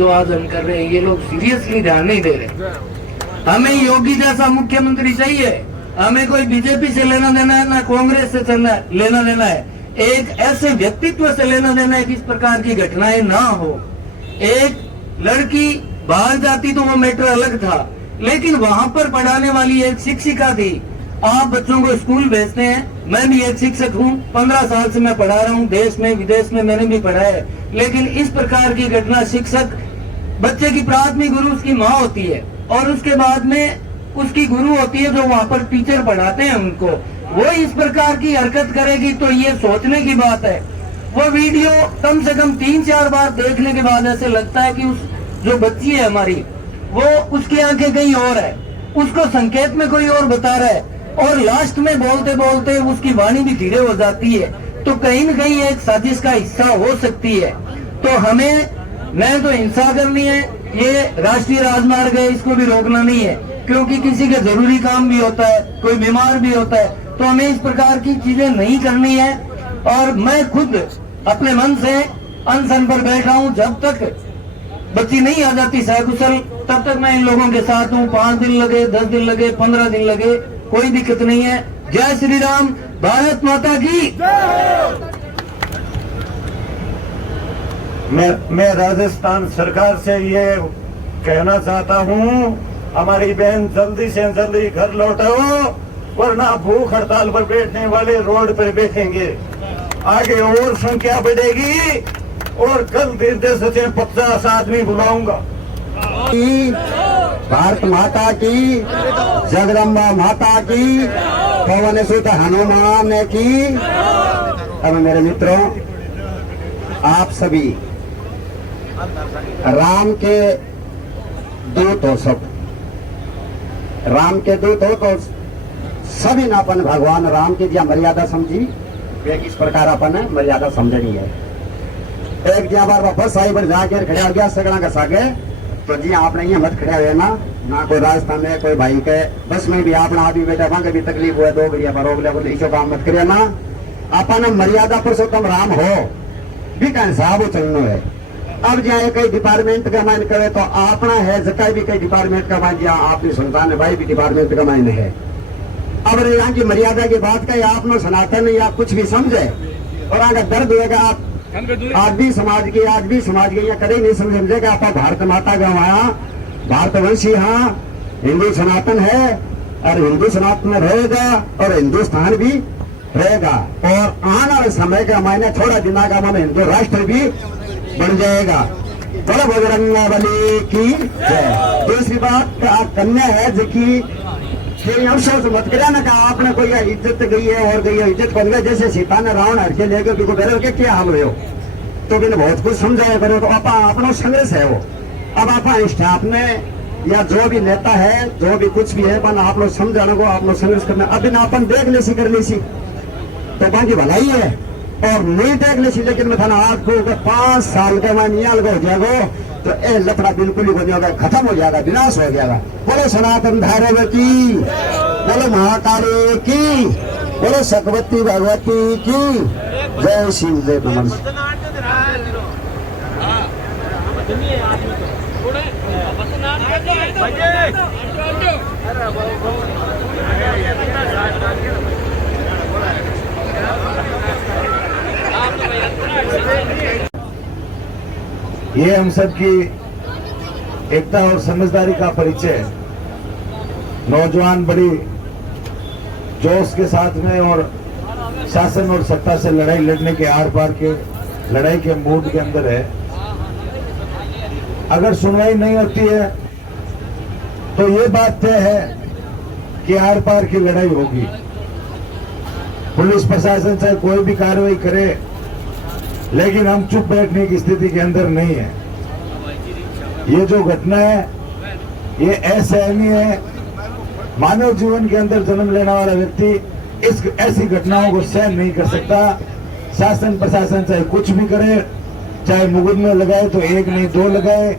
जो आज हम कर रहे हैं, ये लोग सीरियसली ध्यान नहीं दे रहे। हमें योगी जैसा मुख्यमंत्री चाहिए, हमें कोई बीजेपी से लेना देना है ना कांग्रेस से लेना देना है, एक ऐसे व्यक्तित्व से लेना देना है कि इस प्रकार की घटनाएं ना हो। एक लड़की बाहर जाती तो वो मैटर अलग था, लेकिन वहां पर पढ़ाने वाली एक शिक्षिका थी। आप बच्चों को स्कूल भेजते हैं, मैं भी एक शिक्षक हूँ, 15 साल से मैं पढ़ा रहा हूँ, देश में विदेश में मैंने भी पढ़ा है। लेकिन इस प्रकार की घटना, शिक्षक बच्चे की प्राथमिक गुरु उसकी माँ होती है और उसके बाद में उसकी गुरु होती है जो वहां पर टीचर पढ़ाते हैं उनको, वो इस प्रकार की हरकत करेगी तो ये सोचने की बात है। वो वीडियो कम से कम 3-4 बार देखने के बाद ऐसे लगता है कि उस जो बच्ची है हमारी, वो उसकी आंखें कहीं और है, उसको संकेत में कोई और बता रहा है, और लास्ट में बोलते बोलते उसकी वाणी भी धीरे हो जाती है। तो कहीं न कहीं एक साजिश का हिस्सा हो सकती है। तो हमें न तो हिंसा करनी है, ये राष्ट्रीय राजमार्ग है, इसको भी रोकना नहीं है, क्योंकि किसी का जरूरी काम भी होता है, कोई बीमार भी होता है, तो हमें इस प्रकार की चीजें नहीं करनी है। और मैं खुद अपने मन से अनशन पर बैठा हूँ, जब तक बच्ची नहीं आ जाती सकुशल तब तक मैं इन लोगों के साथ हूँ। 5 दिन लगे, 10 दिन लगे, 15 दिन लगे, कोई दिक्कत नहीं है। जय श्री राम, भारत माता की। मैं राजस्थान सरकार से ये कहना चाहता हूँ, हमारी बहन जल्दी से जल्दी घर लौटाओ, वरना भूख हड़ताल पर बैठने वाले रोड पर बैठेंगे। आगे और संख्या बढ़ेगी और कल निर्देश से 50 आदमी बुलाऊंगा। भारत माता की, जगदम्बा माता की, पवन सुत हनुमान की। अब मेरे मित्रों, आप सभी राम के दूत हो, सब राम के दूत हो, तो सभी ने अपन भगवान राम की दिया मर्यादा समझी। इस प्रकार अपन मर्यादा समझनी है। एक दिया बार वापस आई पर जाके खड़ा हो गया सगड़ा का सागे, तो जी आपने ये मत खड़ा हुए ना कोई राजस्थान में कोई भाई के बस में भी अपना आदमी बेटा वहां के भी तकलीफ हुआ, 2 घड़िया पर रोक ले, इसो काम मत करे ना। अपन मर्यादा पुरुषोत्तम राम हो भी का हिसाब चलना है। अब जहाँ कई डिपार्टमेंट का माइन करे तो अपना है, जका भी कई डिपार्टमेंट का माइन, जहाँ आपकी सुल्तान भाई भी डिपार्टमेंट का माइन है। अब यहाँ की मर्यादा की बात का आप नो सनातन या कुछ भी समझे और आगे दर्द होगा, आप आज भी समाज की या कभी नहीं समझेगा। आप भारत माता का माया, भारतवंशी, हाँ हिंदू सनातन है और हिंदू सनातन में रहेगा और हिंदुस्तान भी रहेगा, और आने वाले समय का मायने थोड़ा दिमाग का माने हिंदू राष्ट्र भी बन जाएगा। बोलो बजरंगबली की जय। दूसरी बात कन्या है जिसकी अवसर मत करा ना का आपने कोई इज्जत गई है और गई है, इज्जत बन गई। जैसे सीता ने रावण हर लेकर बिल्कुल बेरे के क्या हाल हुए हो, तो मैंने बहुत कुछ समझाया करो, तो आप अपना संघर्ष है वो। अब आप स्टाफ में या जो भी नेता है, जो भी कुछ भी है, अपन आप लोग समझाने को, आप लोग संघर्ष करना। अभी ना अपन देख ले सी कर ली सी तो बाकी भलाई है, और नहीं देख ले सी, लेकिन मैं था ना आपको 5 साल के मैं निया लगा हो जाएगा तो ए लफड़ा बिल्कुल ही बन जाएगा, खत्म हो जाएगा, विनाश हो जाएगा। बोलो सनातन धर्म की, बोलो महाकाली की, बोलो सकवती भगवती की जय शिव, जय नमन। ये हम सब की एकता और समझदारी का परिचय है। नौजवान बड़ी जोश के साथ में और शासन और सत्ता से लड़ाई लड़ने के आर पार के लड़ाई के मूड के अंदर है। अगर सुनवाई नहीं होती है तो ये बात तय है कि आर पार की लड़ाई होगी। पुलिस प्रशासन चाहे कोई भी कार्रवाई करे, लेकिन हम चुप बैठने की स्थिति के अंदर नहीं है। ये जो घटना है ये असहनीय है। मानव जीवन के अंदर जन्म लेने वाला व्यक्ति इस ऐसी घटनाओं को सहन नहीं कर सकता। शासन प्रशासन चाहे कुछ भी करे, चाहे मुकदमे लगाए तो 1 नहीं 2 लगाए,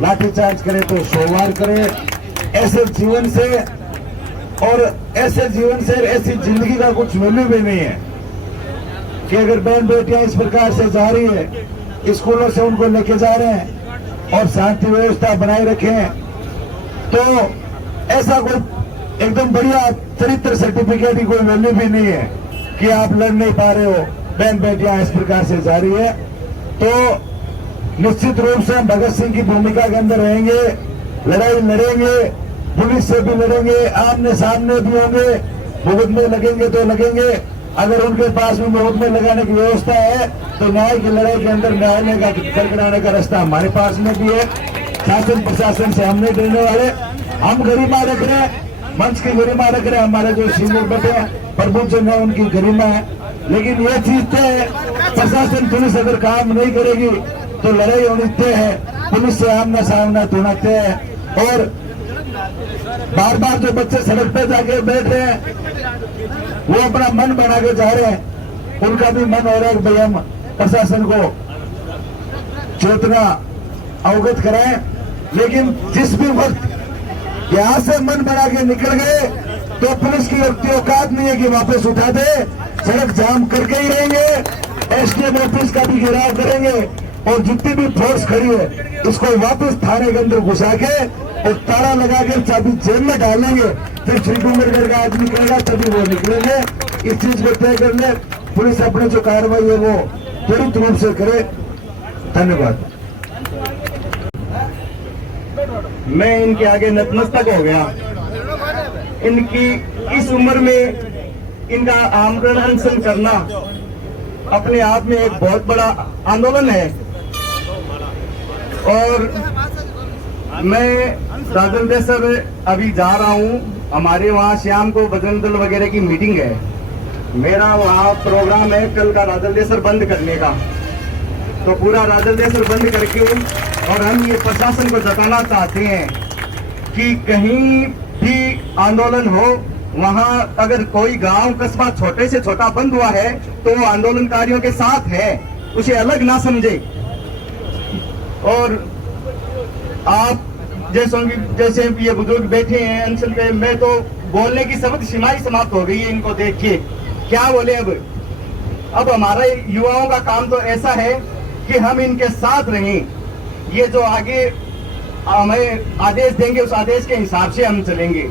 लाठीचार्ज करे तो 100 वार करे, ऐसे जीवन से ऐसी जिंदगी का कुछ मूल्य भी नहीं है कि अगर बहन बेटियां इस प्रकार से जा रही है, स्कूलों से उनको लेके जा रहे हैं, और शांति व्यवस्था बनाए रखें। तो ऐसा कोई एकदम बढ़िया चरित्र सर्टिफिकेट की कोई वैल्यू भी नहीं है कि आप लड़ नहीं पा रहे हो, बहन बेटियां इस प्रकार से जा रही है। तो निश्चित रूप से हम भगत सिंह की भूमिका के अंदर रहेंगे, लड़ाई लड़ेंगे, पुलिस से भी लड़ेंगे, आमने सामने भी होंगे, मुकदमे लगेंगे तो लगेंगे। अगर उनके पास में मुकदमे लगाने की व्यवस्था है तो न्याय की लड़ाई के अंदर न्यायालय का कड़कड़ाने का रास्ता हमारे पास में भी है। शासन प्रशासन से हम नहीं डरने वाले। हम गरिमा रख रहे हैं, मंच की गरिमा रख रहे हैं। हमारे जो सीनियर बैठे हैं प्रबुद्ध जन है, उनकी गरिमा है। लेकिन ये चीज तय है, प्रशासन पुलिस अगर काम नहीं करेगी तो लड़ाई होनी तय है, पुलिस से आमना सामना होना तय है। और बार बार जो बच्चे सड़क पे जाके बैठ रहे हैं वो अपना मन बना के जा रहे हैं, उनका भी मन हो रहा है कि भाई हम प्रशासन को चेतना अवगत कराएं। लेकिन जिस भी वक्त यहां से मन बना के निकल गए तो पुलिस की औकात नहीं है कि वापस उठा दे। सड़क जाम करके ही रहेंगे, एसडीएम ऑफिस का भी घेराव करेंगे और जितनी भी फोर्स खड़ी है इसको वापस थाने के अंदर घुसा के और ताला लगा के चाबी जेब में डालेंगे। फिर श्रीकुमार का आदमी निकलेगा तभी वो निकलेंगे। इस चीज को तय कर ले, पुलिस अपनी जो कार्रवाई है वो त्वरित रूप से करे। धन्यवाद। मैं इनके आगे नतमस्तक हो गया। इनकी इस उम्र में इनका आमरण अनशन करना अपने आप में एक बहुत बड़ा आंदोलन है। और मैं राजन देसर अभी जा रहा हूँ, हमारे वहाँ शाम को बजरंग दल वगैरह की मीटिंग है। मेरा वहाँ प्रोग्राम है कल का राजन देसर बंद करने का। तो पूरा राजन देसर बंद करके और हम ये प्रशासन को जताना चाहते हैं कि कहीं भी आंदोलन हो, वहाँ अगर कोई गांव कस्बा छोटे से छोटा बंद हुआ है तो वो आंदोलनकारियों के साथ है, उसे अलग ना समझे। और आप जैसे ये बुजुर्ग बैठे हैं अनशन पे, मैं तो बोलने की सबक सीमाई समाप्त हो गई है इनको देख के। क्या बोले अब हमारा युवाओं का काम तो ऐसा है कि हम इनके साथ रहें। ये जो आगे हमें आदेश देंगे उस आदेश के हिसाब से हम चलेंगे।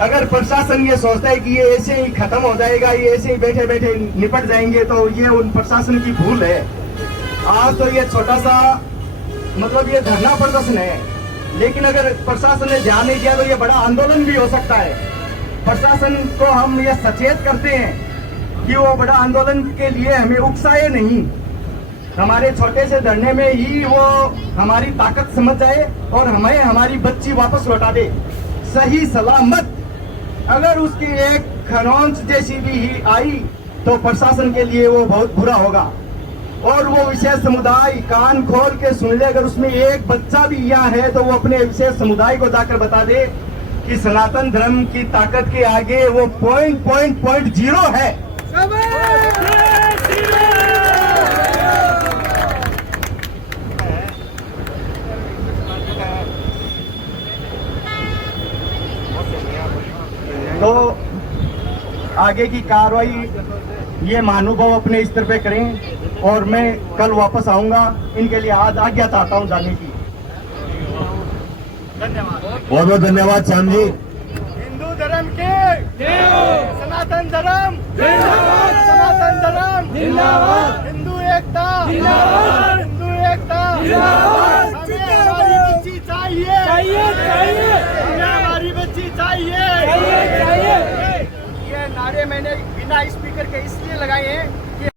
अगर प्रशासन ये सोचता है कि ये ऐसे ही खत्म हो जाएगा, ये ऐसे ही बैठे बैठे निपट जाएंगे, तो ये उन प्रशासन की भूल है। आज तो ये छोटा सा मतलब ये धरना प्रदर्शन है, लेकिन अगर प्रशासन ने ध्यान नहीं दिया तो ये बड़ा आंदोलन भी हो सकता है। प्रशासन को हम ये सचेत करते हैं कि वो बड़ा आंदोलन के लिए हमें उकसाए नहीं, हमारे छोटे से धरने में ही वो हमारी ताकत समझ जाए और हमें हमारी बच्ची वापस लौटा दे सही सलामत। अगर उसकी एक खरौंच जैसी भी ही आई तो प्रशासन के लिए वो बहुत बुरा होगा। और वो विशेष समुदाय कान खोल के सुन ले, अगर उसमें एक बच्चा भी यहाँ है तो वो अपने विशेष समुदाय को जाकर बता दे कि सनातन धर्म की ताकत के आगे वो पॉइंट 0 है। तो आगे की कार्रवाई ये महानुभाव अपने स्तर पे करें और मैं कल वापस आऊंगा। इनके लिए आज आज्ञा चाहता हूं जाने की। धन्यवाद। बहुत बहुत धन्यवाद श्याम जी। हिंदू धर्म के सनातन धर्म जिंदाबाद, सनातन धर्म जिंदाबाद, हिंदू एकता जिंदाबाद, हिंदू एकता जिंदाबाद। हमें हमारी बच्ची चाहिए, हमें हमारी बच्ची चाहिए। ये नारे मैंने बिना स्पीकर के इसलिए लगाए हैं कि